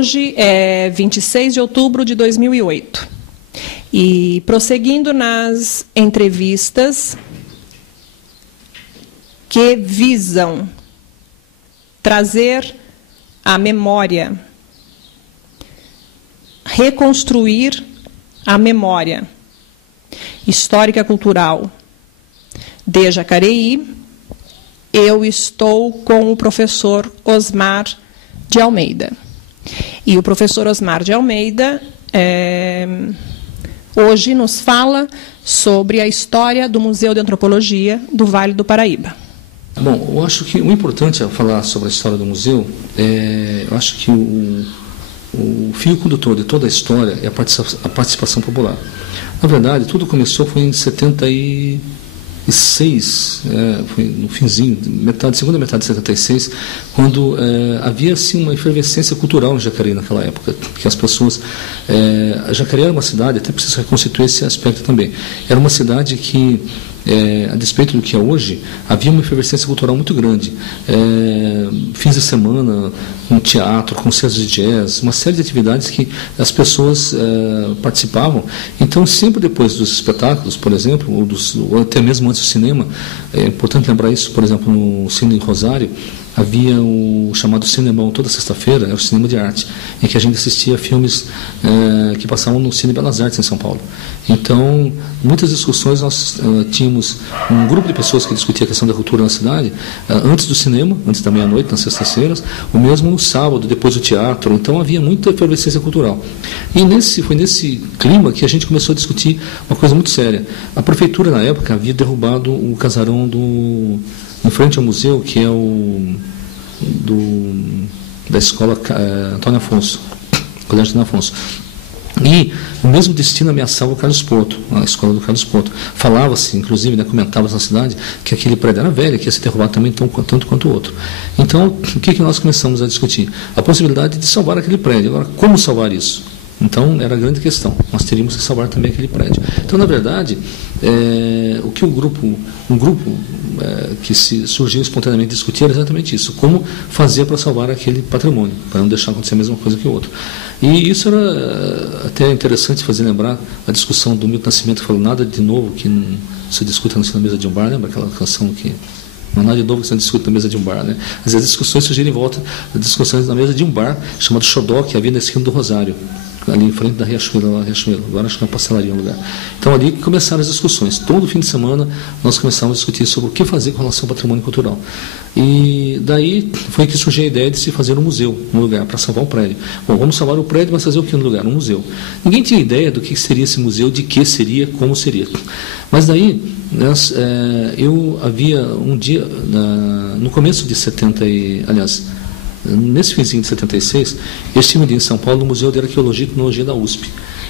Hoje é 26 de outubro de 2008. E prosseguindo nas entrevistas que visam trazer à memória, reconstruir a memória histórica cultural de Jacareí, eu estou com o professor Osmar de Almeida. E o professor Osmar de Almeida hoje nos fala sobre a história do Museu de Antropologia do Vale do Paraíba. Bom, eu acho que o importante a falar sobre a história do museu eu acho que o fio condutor de toda a história é a participação popular. Na verdade, tudo começou foi em 76, foi no finzinho, segunda metade de 76, quando havia assim, uma efervescência cultural em Jacareí naquela época, que as pessoas... Jacareí era uma cidade, até preciso reconstituir esse aspecto também, era uma cidade que, a despeito do que é hoje, havia uma efervescência cultural muito grande. Fins de semana, um teatro, concertos de jazz, uma série de atividades que as pessoas participavam. Então, sempre depois dos espetáculos, por exemplo, ou até mesmo antes do cinema, é importante lembrar isso, por exemplo, no Cine Rosário, havia o chamado Cinemão, toda sexta-feira, era o cinema de arte, em que a gente assistia filmes que passavam no Cine Belas Artes em São Paulo. Então, muitas discussões, nós tínhamos um grupo de pessoas que discutia a questão da cultura na cidade, antes do cinema, antes da meia-noite, nas sextas-feiras, ou mesmo no sábado, depois do teatro. Então, havia muita efervescência cultural. E foi nesse clima que a gente começou a discutir uma coisa muito séria. A prefeitura, na época, havia derrubado o casarão em frente ao museu, que é da escola Antônio Afonso, Colégio Antônio Afonso. E o mesmo destino ameaçava o Carlos Porto, a escola do Carlos Porto. Falava-se, inclusive, comentava-se na cidade, que aquele prédio era velho, que ia ser derrubado também tanto quanto o outro. Então, o que nós começamos a discutir? A possibilidade de salvar aquele prédio. Agora, como salvar isso? Então, era a grande questão. Nós teríamos que salvar também aquele prédio. Então, na verdade, o que um grupo que surgiu espontaneamente discutir era exatamente isso. Como fazer para salvar aquele patrimônio, para não deixar acontecer a mesma coisa que o outro. E isso era até interessante fazer lembrar a discussão do Milton Nascimento, que falou nada de novo que não se discute na mesa de um bar, lembra aquela canção que... Não há nada de novo que se discute na mesa de um bar, né? Às vezes as discussões surgirem em volta das discussões na mesa de um bar, chamado Xodó, que havia na esquina do Rosário, ali em frente da Riachuelo, agora acho que é uma pastelaria no lugar. Então ali começaram as discussões. Todo fim de semana nós começamos a discutir sobre o que fazer com relação ao patrimônio cultural. E daí foi que surgiu a ideia de se fazer um museu no lugar, para salvar o prédio. Bom, vamos salvar o prédio, mas fazer o que no lugar? Um museu. Ninguém tinha ideia do que seria esse museu, de que seria, como seria. Mas daí, eu havia um dia, no começo de 70, nesse finzinho de 76, eu estive um dia em São Paulo no Museu de Arqueologia e Tecnologia da USP.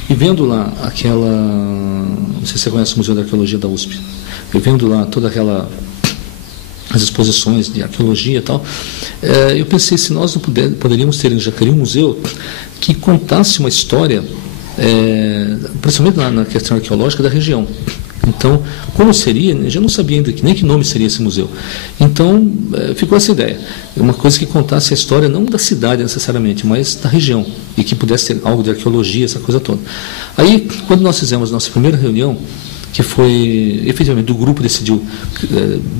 E vendo lá não sei se você conhece o Museu de Arqueologia da USP, eu vendo lá as exposições de arqueologia e tal, eu pensei se nós não poderíamos ter em Jacareí um museu que contasse uma história, principalmente na questão arqueológica da região. Então, como seria, eu já não sabia ainda nem que nome seria esse museu. Então, ficou essa ideia. Uma coisa que contasse a história não da cidade necessariamente, mas da região, e que pudesse ter algo de arqueologia, essa coisa toda. Aí, quando nós fizemos nossa primeira reunião, que foi, efetivamente, do grupo decidiu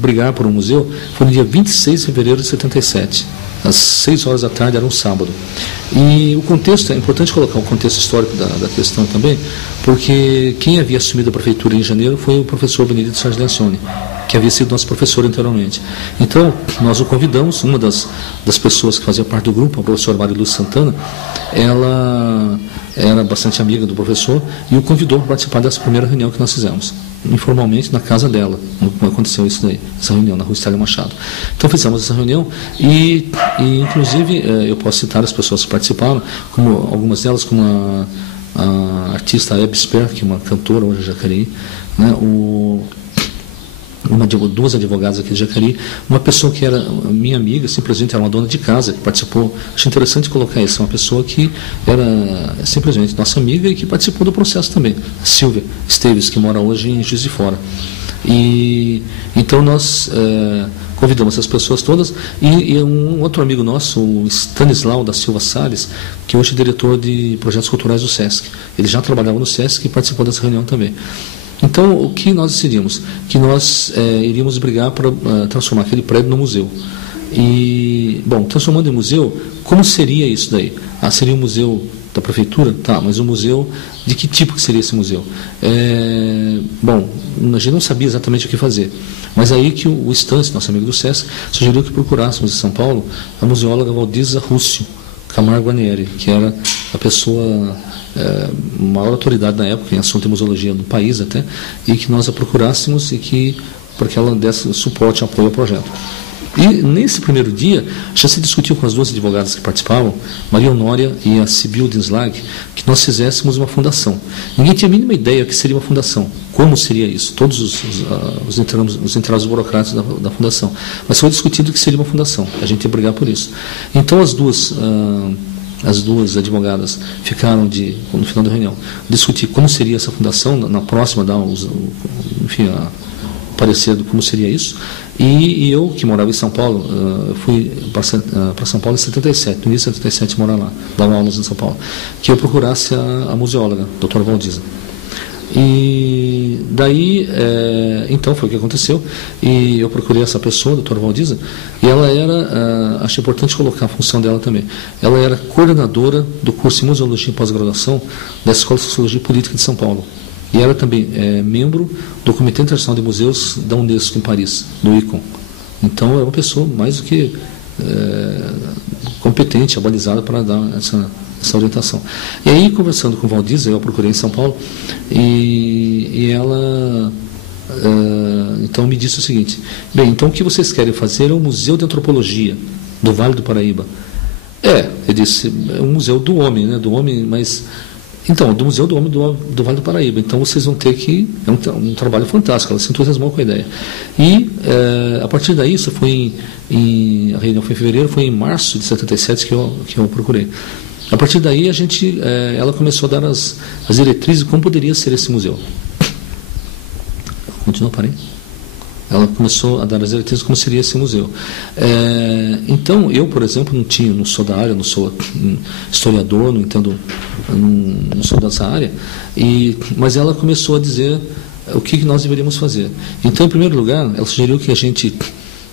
brigar por um museu, foi no dia 26 de fevereiro de 77. Às 6 horas da tarde, era um sábado. E o contexto, é importante colocar o contexto histórico da questão também, porque quem havia assumido a prefeitura em janeiro foi o professor Benedito Sérgio Lencioni, que havia sido nosso professor anteriormente. Então, nós o convidamos, uma das pessoas que fazia parte do grupo, a professora Mariluz Santana, ela era bastante amiga do professor e o convidou para participar dessa primeira reunião que nós fizemos, informalmente, na casa dela. Como aconteceu isso daí, essa reunião, na Rua Estácio Machado. Então, fizemos essa reunião e inclusive, eu posso citar as pessoas que participaram, como algumas delas, como a artista Hebe Sper, que é uma cantora hoje em Jacareí, né, duas advogadas aqui de Jacareí, uma pessoa que era minha amiga, simplesmente era uma dona de casa, que participou. Achei interessante colocar isso, uma pessoa que era simplesmente nossa amiga e que participou do processo também, a Silvia Esteves, que mora hoje em Juiz de Fora. E então nós convidamos essas pessoas todas, e um outro amigo nosso, o Stanislau da Silva Salles, que hoje é diretor de projetos culturais do SESC. Ele já trabalhava no SESC e participou dessa reunião também. Então, o que nós decidimos? Que nós iríamos brigar para transformar aquele prédio no museu. E, bom, transformando em museu, como seria isso daí? Seria um museu da prefeitura? Tá, mas um museu, de que tipo que seria esse museu? Bom, a gente não sabia exatamente o que fazer, mas aí que o Stance, nosso amigo do SESC, sugeriu que procurássemos em São Paulo a museóloga Valdiza Rússio Camargo Anieri, que era a pessoa, maior autoridade na época em assunto de museologia no país até, e que nós a procurássemos para que ela desse suporte e apoio ao projeto. E nesse primeiro dia, já se discutiu com as duas advogadas que participavam, Maria Honória e a Sibyl Dinslag, que nós fizéssemos uma fundação. Ninguém tinha a mínima ideia que seria uma fundação, como seria isso, todos os entraves burocráticos da fundação. Mas foi discutido que seria uma fundação, a gente ia brigar por isso. Então as duas advogadas ficaram no final da reunião, discutir como seria essa fundação, na próxima dar parecer de como seria isso, e eu, que morava em São Paulo, fui para São Paulo em 77, no início de 77 morar lá, dava aulas em São Paulo, que eu procurasse a museóloga, a doutora Valdiza. E daí, então foi o que aconteceu, e eu procurei essa pessoa, a doutora Valdiza, e ela era, acho importante colocar a função dela também, ela era coordenadora do curso de Museologia e Pós-Graduação da Escola de Sociologia e Política de São Paulo. E era também membro do Comitê Internacional de Museus da Unesco em Paris, do ICOM. Então, é uma pessoa mais do que competente, abalizada para dar essa orientação. E aí, conversando com o Valdiza, eu a procurei em São Paulo, e ela então me disse o seguinte: bem, então o que vocês querem fazer é um museu de antropologia do Vale do Paraíba. Eu disse, é um museu do homem, né, do homem, mas... Então, do Museu do Homem do Vale do Paraíba. Então, vocês vão ter que... É um trabalho fantástico, ela se entusiasmou com a ideia. E, a partir daí, isso foi a reunião foi em fevereiro, foi em março de 77 que eu procurei. A partir daí, ela começou a dar as diretrizes de como poderia ser esse museu. Continua, parei. Ela começou a dar as diretrizes de como seria esse museu. Então, eu, por exemplo, não sou da área, não sou historiador, não sou dessa área, mas ela começou a dizer o que nós deveríamos fazer. Então, em primeiro lugar, ela sugeriu que a gente,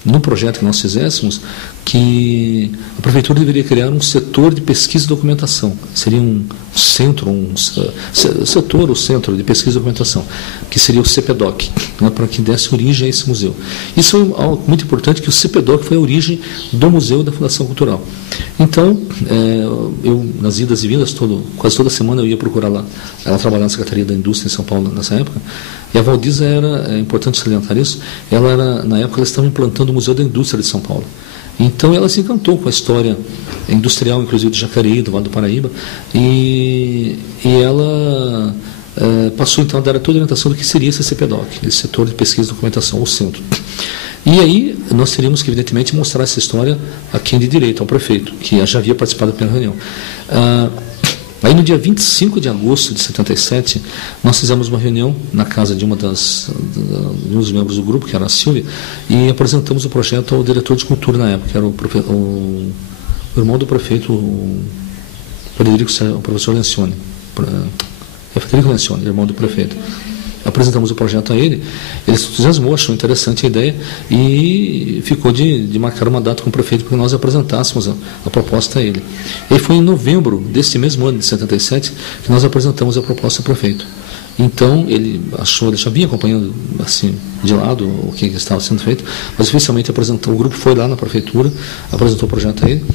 no projeto que nós fizéssemos, que a prefeitura deveria criar um setor de pesquisa e documentação. Seria um centro, setor ou centro de pesquisa e documentação, que seria o CPDOC, né, para que desse origem a esse museu. Isso é algo muito importante, que o CPDOC foi a origem do museu e da Fundação Cultural. Então, eu, nas idas e vindas, quase toda semana eu ia procurar lá. Ela trabalhava na Secretaria da Indústria em São Paulo nessa época, e a Valdiza é importante salientar isso, na época ela estava implantando o Museu da Indústria de São Paulo. Então ela se encantou com a história industrial, inclusive de Jacareí, do Vale do Paraíba, e ela passou então a dar toda a orientação do que seria esse CPDOC, esse setor de pesquisa e documentação, ou centro. E aí nós teríamos que, evidentemente, mostrar essa história a quem de direito, ao prefeito, que já havia participado da primeira reunião. Aí no dia 25 de agosto de 77, nós fizemos uma reunião na casa de um dos membros do grupo, que era a Silvia, e apresentamos o projeto ao diretor de cultura na época, que era o irmão do prefeito, o professor Lencioni. Federico Lencioni, irmão do prefeito. Apresentamos o projeto a ele, ele se entusiasmou, achou interessante a ideia e ficou de marcar uma data com o prefeito para que nós apresentássemos a proposta a ele. E foi em novembro deste mesmo ano de 77 que nós apresentamos a proposta ao prefeito. Então, ele já vinha acompanhando assim, de lado o que estava sendo feito, mas oficialmente o grupo foi lá na prefeitura, apresentou o projeto a ele,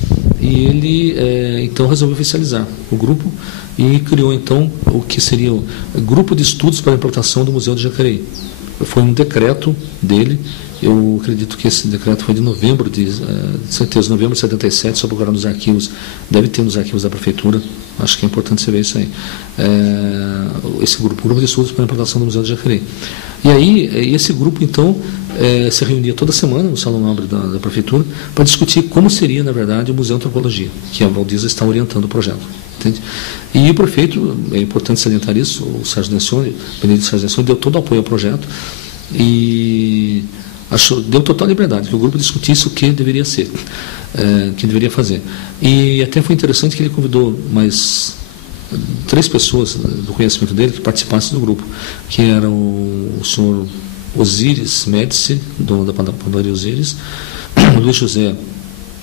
e ele então resolveu oficializar o grupo e criou então o que seria o Grupo de Estudos para a Implantação do Museu de Jacareí. Foi um decreto dele, eu acredito que esse decreto foi de novembro de 77, só procurar nos arquivos, deve ter nos arquivos da prefeitura, acho que é importante você ver isso aí. Esse grupo de estudos para a implantação do Museu de Jacareí. E aí, esse grupo, então, se reunia toda semana no Salão Nobre da prefeitura para discutir como seria, na verdade, o Museu de Antropologia, que a Valdiza está orientando o projeto. Entende? E o prefeito, é importante salientar isso, o Benedito Sérgio Lencioni, deu todo o apoio ao projeto, e deu total liberdade, que o grupo discutisse o que deveria ser, que deveria fazer. E até foi interessante que ele convidou mais 3 pessoas do conhecimento dele que participassem do grupo, que eram o senhor Osíris Médici, dono da padaria Osíris, o Luiz José,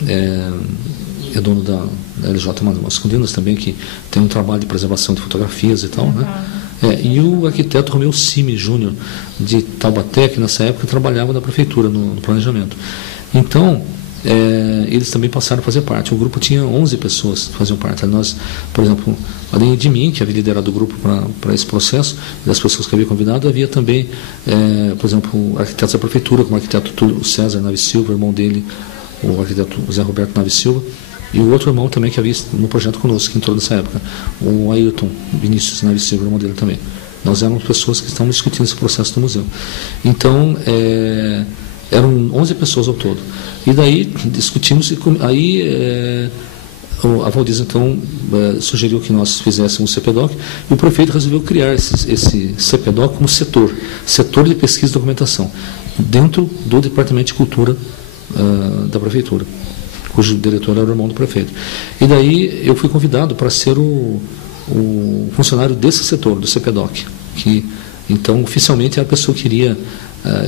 é dono da LJ Masculinas também, que tem um trabalho de preservação de fotografias e tal, né? E o arquiteto Romeu Cime Júnior, de Taubaté, que nessa época trabalhava na prefeitura, no planejamento. Então, eles também passaram a fazer parte. O grupo tinha 11 pessoas que faziam parte. Nós, por exemplo, além de mim, que havia liderado o grupo para esse processo, das pessoas que havia convidado, havia também, por exemplo, arquitetos da prefeitura, como o arquiteto Túlio César Naves Silva, o irmão dele, o arquiteto José Roberto Naves Silva, e o outro irmão também que havia no projeto conosco, que entrou nessa época, o Ailton Vinícius Naves Silva, o irmão dele também. Nós éramos pessoas que estavam discutindo esse processo do museu. Então, eram 11 pessoas ao todo. E daí discutimos, e aí a Valdiza então sugeriu que nós fizéssemos o CPDOC, e o prefeito resolveu criar esse CPDOC como setor de pesquisa e documentação, dentro do Departamento de Cultura da prefeitura, cujo diretor era o irmão do prefeito. E daí eu fui convidado para ser o funcionário desse setor, do CPDOC, que então oficialmente a pessoa queria,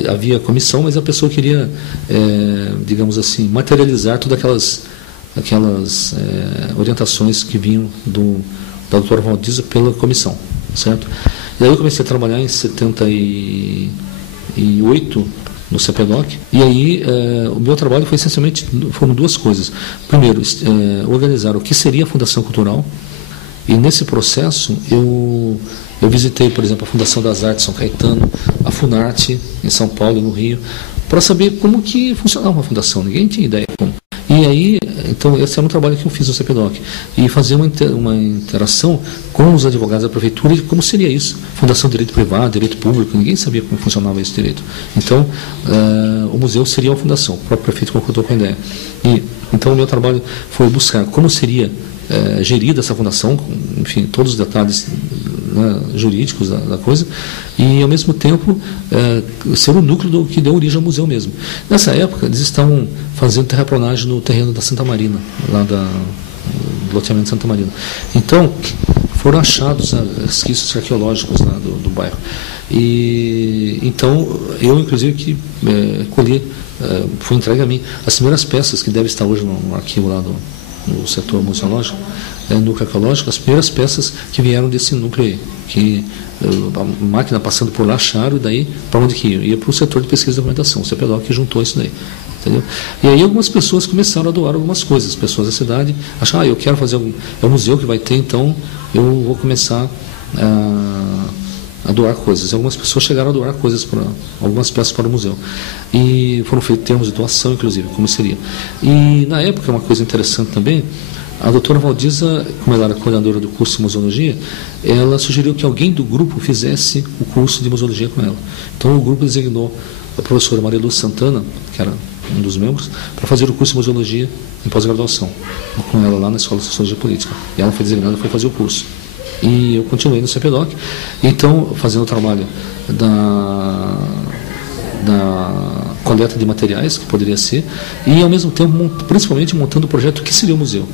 havia comissão, mas a pessoa queria, digamos assim, materializar todas aquelas orientações que vinham da doutora Valdiza pela comissão, certo? E aí eu comecei a trabalhar em 78 no CPDOC, e aí o meu trabalho foi essencialmente, foram 2 coisas. Primeiro, organizar o que seria a Fundação Cultural, e nesse processo eu visitei, por exemplo, a Fundação das Artes São Caetano, a Funarte em São Paulo e no Rio, para saber como que funcionava uma fundação. Ninguém tinha ideia como. E aí, então, esse era um trabalho que eu fiz no CPDOC, e fazer uma interação com os advogados da prefeitura de como seria isso, fundação de direito privado, direito público, ninguém sabia como funcionava esse direito. Então, o museu seria uma fundação, o próprio prefeito concordou com a ideia. E, então, o meu trabalho foi buscar como seria gerida essa fundação, enfim, todos os detalhes, né, jurídicos da coisa, e ao mesmo tempo ser o núcleo do que deu origem ao museu mesmo. Nessa época eles estavam fazendo terraplanagem no terreno da Santa Marina, lá do loteamento de Santa Marina. Então foram achados resquícios arqueológicos lá do bairro. E então eu inclusive que colhi, foi entregue a mim as primeiras peças que devem estar hoje no arquivo lá no setor museológico, núcleo arqueológico, as primeiras peças que vieram desse núcleo aí, que a máquina passando por lá acharam, e daí para onde que ia? Ia para o setor de pesquisa e documentação, o CPDOC que juntou isso daí. Entendeu? E aí algumas pessoas começaram a doar algumas coisas, pessoas da cidade acharam, eu quero fazer é um museu que vai ter, então eu vou começar a doar coisas. E algumas pessoas chegaram a doar coisas, algumas peças para o museu. E foram feitos termos de doação, inclusive, como seria. E na época, uma coisa interessante também, a doutora Valdiza, como ela era coordenadora do curso de museologia, ela sugeriu que alguém do grupo fizesse o curso de museologia com ela. Então o grupo designou a professora Maria Lúcia Santana, que era um dos membros, para fazer o curso de museologia em pós-graduação, com ela lá na Escola de Sociologia Política. E ela foi designada para fazer o curso. E eu continuei no CPDOC, então fazendo o trabalho da coleta de materiais, que poderia ser, e ao mesmo tempo, principalmente montando o projeto o que seria o museu.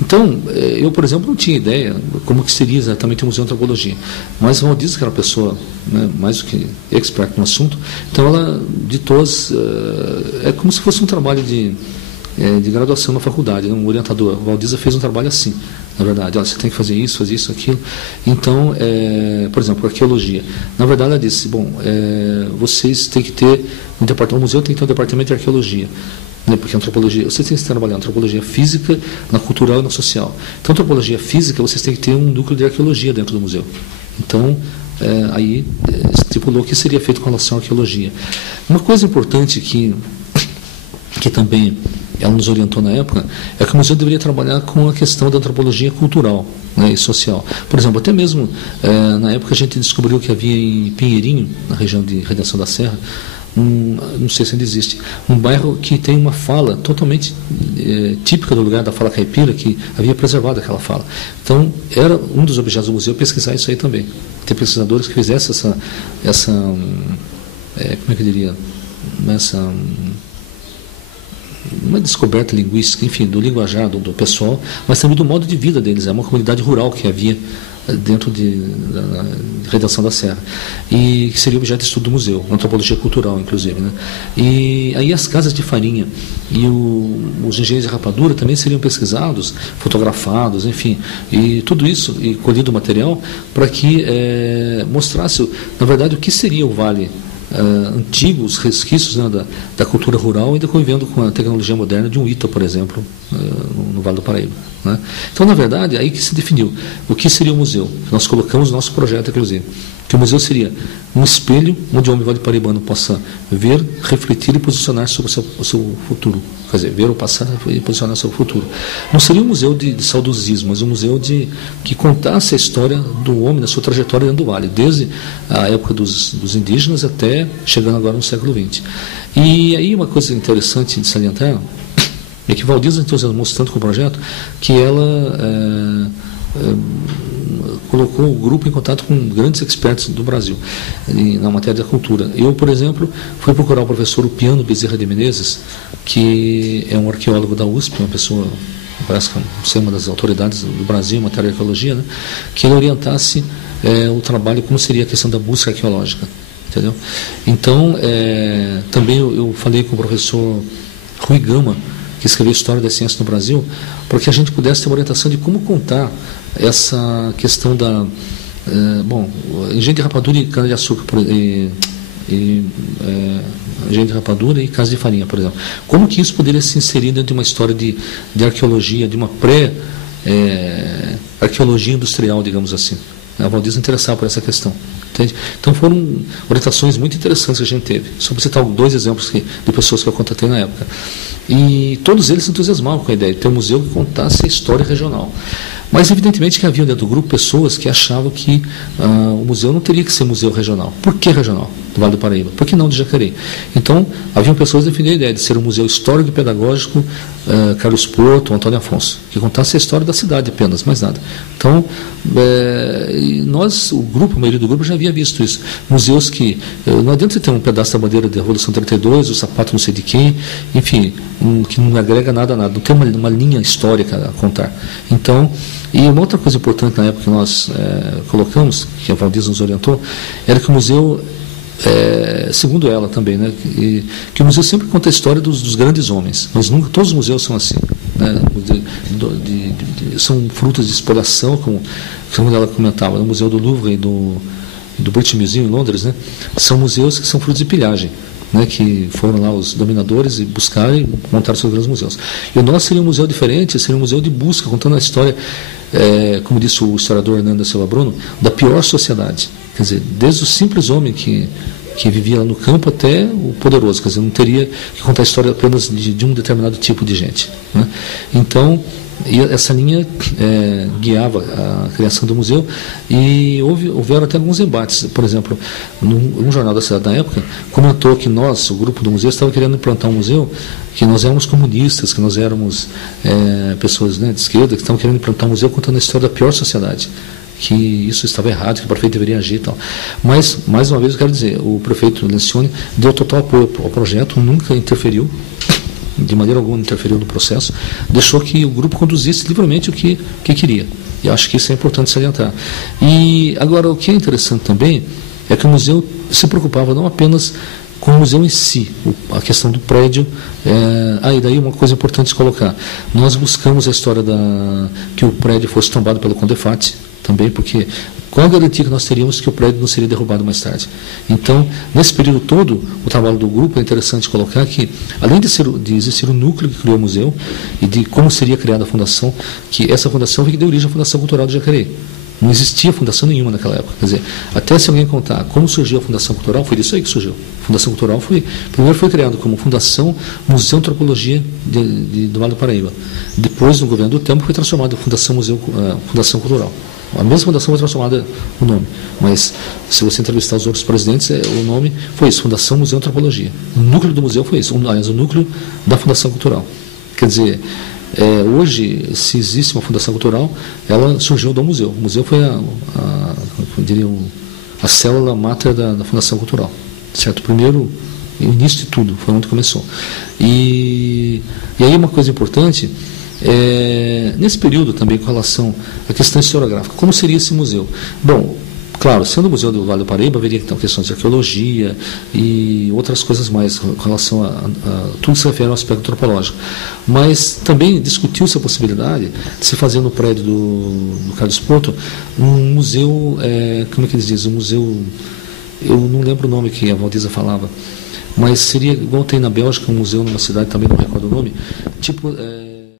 Então, eu, por exemplo, não tinha ideia como que seria exatamente o Museu de Antropologia, mas a Valdiza, que era uma pessoa, né, mais do que expert no assunto, então ela ditou é como se fosse um trabalho de graduação na faculdade, né, um orientador. A Valdiza fez um trabalho assim, na verdade, olha, você tem que fazer isso, aquilo. Então, por exemplo, arqueologia. Na verdade, ela disse, bom, vocês têm que ter, o museu tem que ter um departamento de arqueologia, né, porque a antropologia, vocês têm que trabalhar antropologia física, na cultural e na social. Então, antropologia física, vocês têm que ter um núcleo de arqueologia dentro do museu. Então, aí estipulou o que seria feito com relação à arqueologia. Uma coisa importante que também ela nos orientou na época, é que o museu deveria trabalhar com a questão da antropologia cultural, né, e social. Por exemplo, até mesmo na época a gente descobriu que havia em Pinheirinho, na região de Redenção da Serra, não sei se ainda existe, um bairro que tem uma fala totalmente típica do lugar da fala caipira, que havia preservado aquela fala. Então, era um dos objetos do museu pesquisar isso aí também. Ter pesquisadores que fizessem essa como é que eu diria, uma descoberta linguística, enfim, do linguajar do pessoal, mas também do modo de vida deles. É uma comunidade rural que havia dentro da Redenção da Serra, e que seria objeto de estudo do museu, antropologia cultural, inclusive, né? E aí as casas de farinha e os engenhos de rapadura também seriam pesquisados, fotografados, enfim, e tudo isso, e colhido o material, para que mostrasse, na verdade, o que seria o Vale antigos resquícios, né, da cultura rural, ainda convivendo com a tecnologia moderna de um ITA, por exemplo, no Vale do Paraíba, né? Então, na verdade, aí que se definiu o que seria o museu. Nós colocamos no nosso projeto, inclusive, que o museu seria um espelho onde o homem vale-paraibano possa ver, refletir e posicionar sobre o seu futuro. Quer dizer, ver o passado e posicionar sobre o futuro. Não seria um museu de saudosismo, mas um museu que contasse a história do homem, da sua trajetória dentro do Vale, desde a época dos indígenas até chegando agora no século XX. E aí uma coisa interessante de salientar é que Valdiza entusiasmou-se tanto com o projeto que ela colocou o grupo em contato com grandes expertos do Brasil na matéria da cultura. Eu, por exemplo, fui procurar o professor Upiano Bezerra de Menezes, que é um arqueólogo da USP, uma pessoa, parece que é uma das autoridades do Brasil em matéria de arqueologia, né, que ele orientasse o trabalho, como seria a questão da busca arqueológica. Entendeu? Então, também eu falei com o professor Rui Gama, que escreveu História da Ciência no Brasil, para que a gente pudesse ter uma orientação de como contar essa questão da... engenho de rapadura e cana-de-açúcar, engenho de rapadura e casa de farinha, por exemplo. Como que isso poderia se inserir dentro de uma história de arqueologia, de uma pré-arqueologia industrial, digamos assim? A Valdiza interessava por essa questão. Entende? Então foram orientações muito interessantes que a gente teve. Só para citar 2 exemplos de pessoas que eu contatei na época. E todos eles se entusiasmavam com a ideia de ter um museu que contasse a história regional. Mas, evidentemente, que havia dentro do grupo pessoas que achavam que o museu não teria que ser museu regional. Por que regional do Vale do Paraíba? Por que não de Jacareí? Então, haviam pessoas que defendiam a ideia de ser um museu histórico e pedagógico Carlos Porto, Antônio Afonso, que contasse a história da cidade apenas, mais nada. Então, nós, a maioria do grupo já havia visto isso. Museus que, não adianta você ter um pedaço da bandeira da Revolução 32, o sapato não sei de quem, enfim, que não agrega nada a nada, não tem uma linha histórica a contar. Então, e uma outra coisa importante na época que nós colocamos, que a Valdiza nos orientou, era que o museu, segundo ela também, né, que o museu sempre conta a história dos grandes homens. Mas nunca, todos os museus são assim, né, são frutos de exploração, como ela comentava, no Museu do Louvre e do British Museum em Londres, né, são museus que são frutos de pilhagem, né, que foram lá os dominadores e buscaram e montaram seus grandes museus. E o nosso seria um museu diferente, seria um museu de busca, contando a história, como disse o historiador Hernando da Silva Bruno, da pior sociedade. Quer dizer, desde o simples homem que vivia lá no campo até o poderoso. Quer dizer, não teria que contar a história apenas de um determinado tipo de gente, né? Então, essa linha guiava a criação do museu, e houveram até alguns embates. Por exemplo, um jornal da cidade na época comentou que nós, o grupo do museu, estava querendo implantar um museu, que nós éramos comunistas, que nós éramos pessoas, né, de esquerda, que estavam querendo implantar um museu contando a história da pior sociedade, que isso estava errado, que o prefeito deveria agir e tal. Mas, mais uma vez, eu quero dizer, o prefeito Lencioni deu total apoio ao projeto, nunca interferiu, de maneira alguma interferiu no processo, deixou que o grupo conduzisse livremente o que queria. E acho que isso é importante salientar. E agora, o que é interessante também é que o museu se preocupava não apenas com o museu em si, a questão do prédio. E daí uma coisa importante de colocar. Nós buscamos a história que o prédio fosse tombado pelo Condefat, também, porque qual a garantia que nós teríamos que o prédio não seria derrubado mais tarde? Então, nesse período todo, o trabalho do grupo é interessante colocar que, além de existir o núcleo que criou o museu e de como seria criada a fundação, que essa fundação foi que deu origem à Fundação Cultural de Jacareí. Não existia fundação nenhuma naquela época. Quer dizer, até se alguém contar como surgiu a Fundação Cultural, foi disso aí que surgiu. A Fundação Cultural primeiro foi criada como Fundação Museu Antropologia do Vale do Paraíba. Depois, no governo do tempo, foi transformada em Fundação Cultural. A mesma fundação foi transformada o nome, mas se você entrevistar os outros presidentes, o nome foi isso, Fundação Museu Antropologia. O núcleo do museu foi isso, aliás, o núcleo da Fundação Cultural. Quer dizer, hoje, se existe uma Fundação Cultural, ela surgiu do museu. O museu foi a célula máter da Fundação Cultural. Certo? Primeiro o início de tudo, foi onde começou. E aí uma coisa importante, nesse período também com relação à questão historiográfica, como seria esse museu? Bom, claro, sendo o Museu do Vale do Paraíba, haveria então questões de arqueologia e outras coisas mais com relação a tudo que se refere ao aspecto antropológico. Mas também discutiu-se a possibilidade de se fazer no prédio do Carlos Porto um museu, como é que eles dizem? Um museu, eu não lembro o nome que a Valdiza falava, mas seria igual tem na Bélgica, um museu numa cidade, também não recordo o nome, tipo...